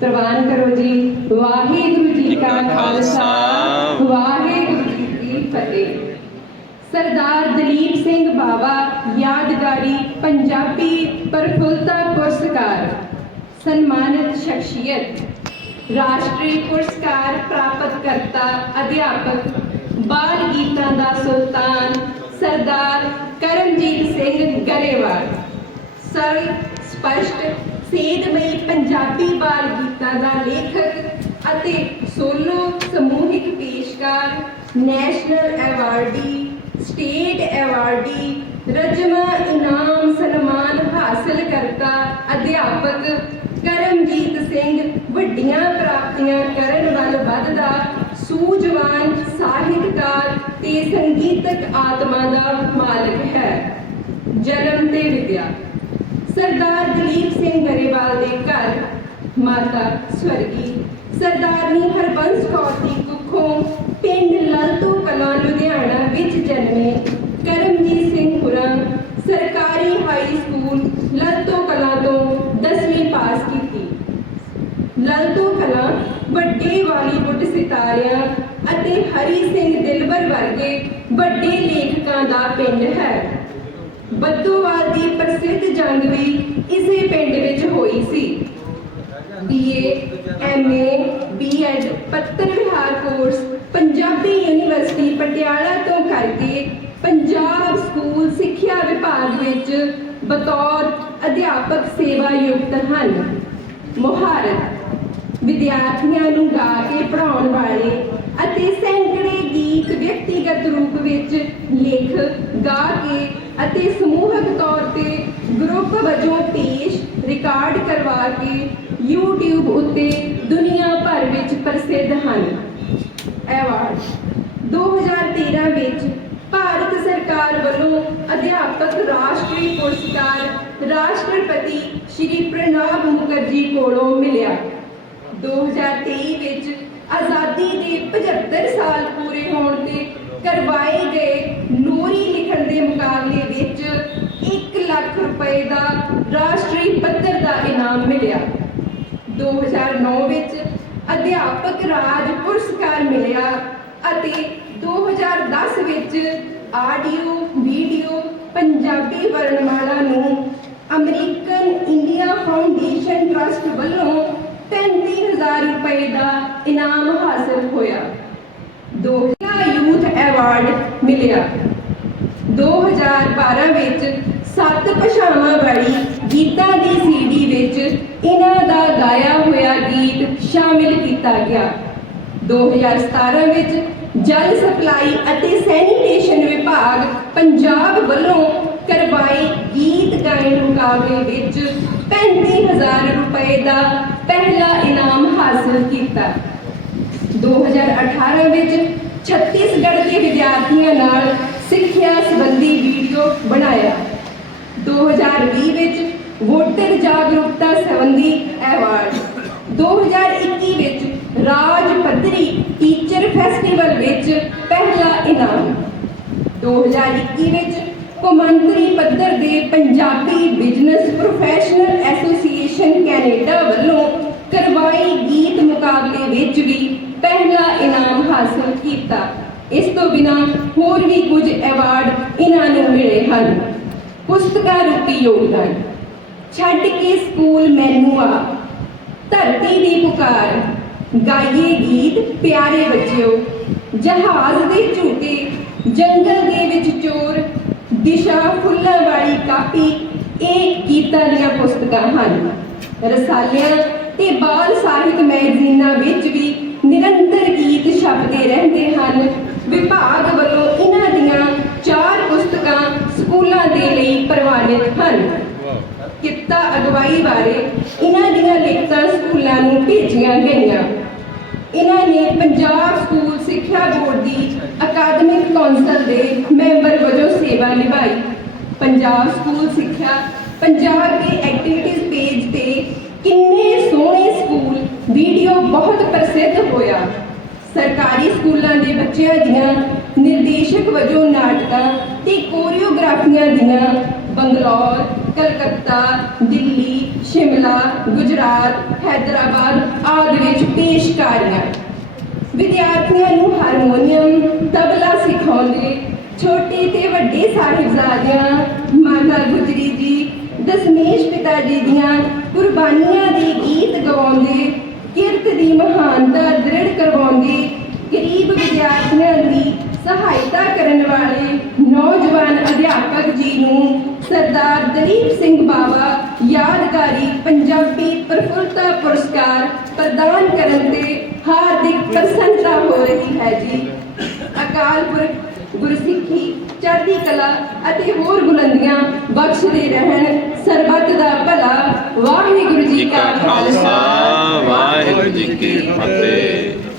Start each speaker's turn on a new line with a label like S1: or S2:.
S1: ਪ੍ਰਵਾਨ ਕਰੋ ਜੀ। ਵਾਹਿਗੁਰੂ ਜੀ ਕਾ ਖਾਲਸਾ। ਵਾਹਿਗੁਰੂ ਜੀ ਕੀ ਫਤਿਹ। ਸਰਦਾਰ ਦਲੀਪ ਸਿੰਘ ਬਾਵਾ ਯਾਦਗਾਰੀ ਪੰਜਾਬੀ ਪ੍ਰਫੁੱਲਤਾ ਪੁਰਸਕਾਰ। ਸਨਮਾਨਿਤ ਸ਼ਖਸੀਅਤ। ਰਾਸ਼ਟਰੀ ਪੁਰਸਕਾਰ ਪ੍ਰਾਪਤ ਕਰਤਾ ਅਧਿਆਪਕ। ਬਾਲ ਗੀਤਾਂ ਦਾ ਸੁਲਤਾਨ ਸਰਦਾਰ ਕਰਮਜੀਤ ਸਿੰਘ ਗਰੇਵਾਲ। ਸਰਲ ਸਪਸ਼ਟ ਸੇਧਮਈ ਪੰਜਾਬੀ ਬਾਲ ਗੀਤਾਂ ਦਾ ਲੇਖਕ ਅਤੇ ਸੋਲੋ ਸਮੂਹਿਕ ਪੇਸ਼ਕਾਰ, ਨੈਸ਼ਨਲ ਐਵਾਰਡੀ, ਸਟੇਟ ਐਵਾਰਡੀ ਰਜਮਾ ਇਨਾਮ ਸਨਮਾਨ ਹਾਸਲ ਕਰਤਾ ਅਧਿਆਪਕ ਕਰਮਜੀਤ ਸਿੰਘ ਵੱਡੀਆਂ ਪ੍ਰਾਪਤੀਆਂ ਕਰਨ ਵੱਲ ਵੱਧਦਾ, ਸੂਝਵਾਨ ਸਾਹਿਤਕਾਰ ਤੇ ਸੰਗੀਤਕ ਆਤਮਾ ਦਾ ਮਾਲਕ ਹੈ। ਜਨਮ ਤੇ ਵਿਦਿਆ। ਸਰਦਾਰ ਦਲੀਪ ਸਿੰਘ ਗਰੇਵਾਲ ਦੇ ਘਰ ਮਾਤਾ ਸਵਰਗੀ, ਸਰਦਾਰਨੀ ਹਰਬੰਸ ਕੌਰ ਦੀ ਕੁੱਖੋਂ ਪਿੰਡ ਲਲਤੋ ਕਲਾਂ ਲੁਧਿਆਣਾ ਵਿੱਚ ਜਨਮੇ ਕਰਮਜੀਤ ਸਿੰਘ ਪੁਰਾ, ਸਰਕਾਰੀ ਹਾਈ ਸਕੂਲ ਲਲਤੋ ਕਲਾਂ ਤੋਂ 10ਵੀਂ ਪਾਸ ਕੀਤੀ। ਲਲਤੋ ਕਲਾਂ ਵੱਡੇ ਬਾਲੀਵੁੱਡ ਸਿਤਾਰਿਆਂ ਅਤੇ ਹਰੀ ਸਿੰਘ ਦਿਲਬਰ ਵਰਗੇ ਵੱਡੇ ਲੇਖਕਾਂ ਦਾ ਪਿੰਡ ਹੈ। ਬੱਦੋਵਾਲ ਦੀ ਪ੍ਰਸਿੱਧ ਜੰਗ ਵੀ ਇਸੇ ਪਿੰਡ ਵਿੱਚ ਹੋਈ ਸੀ। ਬੀਏ ਐਮਏ ਬੀਐਡ ਪੱਤਰ ਵਿਹਾਰ ਕੋਰਸ ਪੰਜਾਬੀ ਯੂਨੀਵਰਸਿਟੀ ਪਟਿਆਲਾ ਤੋਂ ਕਰਕੇ ਪੰਜਾਬ ਸਕੂਲ ਸਿੱਖਿਆ ਵਿਭਾਗ ਵਿੱਚ ਬਤੌਰ ਅਧਿਆਪਕ ਸੇਵਾ ਯੁਕਤ ਹਨ। ਮੁਹਾਰਤ, ਵਿਦਿਆਰਥੀਆਂ ਨੂੰ ਗਾ ਕੇ ਪੜ੍ਹਾਉਣ ਵਾਲੇ ਅਤੇ ਸੈਂਕੜੇ ਗੀਤ ਵਿਅਕਤੀਗਤ ਰੂਪ ਵਿੱਚ ਲਿਖ ਗਾ ਕੇ ਅਤੇ ਸਮੂਹਕ ਤੌਰ ਤੇ ਗਰੁੱਪ ਵਜੋਂ ਪੇਸ਼ ਰਿਕਾਰਡ ਕਰਵਾ ਕੇ YouTube ਉੱਤੇ ਦੁਨੀਆ ਭਰ ਵਿੱਚ ਪ੍ਰਸਿੱਧ ਹਨ। ਐਵਾਰਡ 2013 ਵਿੱਚ ਭਾਰਤ ਸਰਕਾਰ ਵੱਲੋਂ ਅਧਿਆਪਕ ਰਾਸ਼ਟਰੀ ਪੁਰਸਕਾਰ ਰਾਸ਼ਟਰਪਤੀ ਸ਼੍ਰੀ ਪ੍ਰਣਬ ਮੁਖਰਜੀ ਕੋਲੋਂ ਮਿਲਿਆ। 2023 ਵਿੱਚ ਆਜ਼ਾਦੀ ਦੇ 75 ਸਾਲ ਪੂਰੇ ਹੋਣ ਤੇ ਕਰਵਾਏ ਗਏ ਨੂਰੀ ਲਿਖਣ ਦੇ ਮੁਕਾਬਲੇ ਵਿੱਚ 1 ਲੱਖ ਰੁਪਏ ਦਾ ਰਾਸ਼ਟਰੀ ਪੱਧਰ ਦਾ ਇਨਾਮ ਮਿਲਿਆ 2009 ਵਿੱਚ ਅਧਿਆਪਕ ਰਾਜ ਪੁਰਸਕਾਰ ਮਿਲਿਆ ਅਤੇ 2010 ਵਿੱਚ ਆਡੀਓ, ਵੀਡੀਓ, ਪੰਜਾਬੀ ਵਰਣਮਾਲਾ ਨੂੰ ਅਮਰੀਕਨ ਇੰਡੀਆ ਫਾਊਂਡੇਸ਼ਨ ਟਰਸਟ ਵੱਲੋਂ 35000 ਰੁਪਏ ਦਾ ਇਨਾਮ ਹਾਸਲ ਹੋਇਆ। 2000 ਯੂਥ ਐਵਾਰਡ ਮਿਲਿਆ। 2012 ਵਿੱਚ ਸੱਤ ਭਾਸ਼ਾਵਾਂ ਵਾਲੀ ਗੀਤਾਂ ਦੀ ਸੀਡੀ ਇਹਨਾਂ ਦਾ ਗਾਇਆ ਹੋਇਆ ਗੀਤ ਸ਼ਾਮਿਲ ਕੀਤਾ ਗਿਆ। 2017 ਵਿੱਚ ਜਲ ਸਪਲਾਈ ਅਤੇ ਸੈਨੀਟੇਸ਼ਨ ਵਿਭਾਗ ਪੰਜਾਬ ਵੱਲੋਂ ਕਰਵਾਏ ਗੀਤ ਗਾਇਨ ਮੁਕਾਬਲੇ ਵਿੱਚ 35000 ਰੁਪਏ ਦਾ ਪਹਿਲਾ ਇਨਾਮ ਹਾਸਲ ਕੀਤਾ। 2018 ਵਿੱਚ ਛੱਤੀਸਗੜ੍ਹ ਦੇ ਵਿਦਿਆਰਥੀਆਂ ਨਾਲ ਸਿੱਖਿਆ ਸੰਬੰਧੀ ਵੀਡੀਓ ਬਣਾਇਆ। 2020 ਵਿੱਚ ਵੋਟਰ ਜਾਗਰੂਕਤਾ ਸੰਬੰਧੀ ਐਵਾਰਡ। 2021 ਵਿੱਚ ਰਾਜ ਪੱਧਰੀ ਟੀਚਰ ਫੈਸਟੀਵਲ ਵਿੱਚ ਪਹਿਲਾ ਇਨਾਮ। 2021 ਵਿੱਚ ਕੌਮਾਂਤਰੀ ਪੱਧਰ ਦੇ Punjabi business professional association Canada ਵੱਲੋਂ ਕਰਵਾਈ ਗੀਤ ਮੁਕਾਬਲੇ ਵਿੱਚ ਵੀ ਪਹਿਲਾ ਇਨਾਮ ਹਾਸਲ ਕੀਤਾ। ਇਸ ਤੋਂ ਬਿਨਾ ਹੋਰ ਵੀ ਕੁਝ ਐਵਾਰਡ ਇਹਨਾਂ ਨੂੰ ਮਿਲੇ ਹਨ। ਪੁਸਤਕਾਂ ਰੂਪੀ ਯੋਗਦਾਨ। ਛੱਡ ਕੇ ਸਕੂਲ ਮੈਨੂੰ ਆ। ਧਰਤੀ ਦੀ ਪੁਕਾਰ, ਗਾਈਏ ਗੀਤ ਪਿਆਰੇ ਬੱਚਿਓ। ਜਹਾਜ਼ ਦੇ ਝੂਟੇ, ਜੰਗਲ ਦੇ ਵਿੱਚ ਚੋਰ, ਦਿਸ਼ਾ ਫੁੱਲਾਂ ਵਾਲੀ ਕਾਪੀ, ਇਹ ਗੀਤਾਂ ਦੀਆਂ ਪੁਸਤਕਾਂ ਹਨ। ਰਸਾਲਿਆਂ ਤੇ ਬਾਲ ਸਾਹਿਤ ਮੈਗਜ਼ੀਨਾਂ ਵਿੱਚ ਵੀ ਨਿਰੰਤਰ ਗੀਤ ਛਪਦੇ ਰਹਿੰਦੇ ਹਨ। ਵਿਭਾਗ ਵੱਲੋਂ ਇਹਨਾਂ ਦੀਆਂ ਚਾਰ ਪੁਸਤਕਾਂ ਸਕੂਲਾਂ ਦੇ ਲਈ ਪ੍ਰਵਾਨਿਤ ਹਨ। ਕਿੱਤਾ ਅਗਵਾਈ ਬਾਰੇ ਇਹਨਾਂ ਦੀਆਂ ਲਿਖਤਾਂ ਸਕੂਲਾਂ ਨੂੰ ਭੇਜੀਆਂ ਗਈਆਂ। ਇਹਨਾਂ ਨੇ ਪੰਜਾਬ ਸਕੂਲ ਸਿੱਖਿਆ ਬੋਰਡ ਦੀ ਅਕਾਦਮਿਕ ਕੌਂਸਲ ਦੇ ਮੈਂਬਰ ਵਜੋਂ ਸੇਵਾ ਨਿਭਾਈ। ਪੰਜਾਬ ਸਕੂਲ ਸਿੱਖਿਆ, ਪੰਜਾਬ ਦੇ ਐਕਟੀਵਿਟੀਜ਼ ਪੇਜ ਤੇ ਕਿੰਨੇ ਸੋਹਣੇ ਸਕੂਲ ਵੀਡੀਓ ਬਹੁਤ ਪ੍ਰਸਿੱਧ ਹੋਇਆ। ਸਰਕਾਰੀ ਸਕੂਲਾਂ ਦੇ ਬੱਚਿਆਂ ਦੀਆਂ ਨਿਰਦੇਸ਼ਕ ਵਜੋਂ ਨਾਟਕਾਂ ਤੇ ਕੋਰੀਓਗ੍ਰਾਫੀਆਂ ਦੀਆਂ, ਬੰਗਲੌਰ ਕਲਕੱਤਾ, ਦਿੱਲੀ, ਸ਼ਿਮਲਾ, ਗੁਜਰਾਤ, ਹੈਦਰਾਬਾਦ ਵਿਦਿਆਰਥੀਆਂ ਨੂੰ ਹਾਰਮੋਨੀਅਮ, ਤਬਲਾ ਸਿਖਾਉਂਦੇ, ਛੋਟੇ ਤੇ ਵੱਡੇ ਸਾਹਿਬਜ਼ਾਦਿਆਂ, ਮਾਤਾ ਗੁਜਰੀ ਜੀ, ਦਸ਼ਮੇਸ਼ ਪਿਤਾ ਜੀ ਦੀਆਂ ਕੁਰਬਾਨੀਆਂ ਦੇ ਗੀਤ ਗਵਾਉਂਦੇ, ਕਿਰਤ ਦੀ ਮਹਾਨਤਾ ਦ੍ਰਿੜ ਕਰਵਾਉਂਦੇ, ਗਰੀਬ ਵਿਦਿਆਰਥੀਆਂ ਦੀ ਸਹਾਇਤਾ ਕਰਨ ਵਾਲੇ ਨੌਜਵਾਨ ਅਧਿਆਪਕ ਜੀ ਨੂੰ ਸਰਦਾਰ ਦਲੀਪ ਸਿੰਘ ਬਾਵਾ ਯਾਦਗਾਰੀ ਪੰਜਾਬੀ ਪ੍ਰਫੁੱਲਤਾ ਪੁਰਸਕਾਰ ਪ੍ਰਦਾਨ ਕਰਨ ਤੇ ਹਾਰਦਿਕ ਪ੍ਰਸੰਨਤਾ ਹੋ ਰਹੀ ਹੈ ਜੀ। ਅਕਾਲ ਪੁਰਖ, ਗੁਰਸਿੱਖੀ, ਚੜ੍ਹਦੀ ਕਲਾ ਅਤੇ ਹੋਰ ਬੁਲੰਦੀਆਂ ਬਖਸ਼ਦੇ ਰਹਿਣ ਸਰਬੱਤ ਦਾ ਭਲਾ। ਵਾਹਿਗੁਰੂ ਜੀ
S2: ਜੀ ਕਾ ਖਾਲਸਾ। ਵਾਹਿਗੁਰੂ ਜੀ ਕੀ ਫਤਿਹ।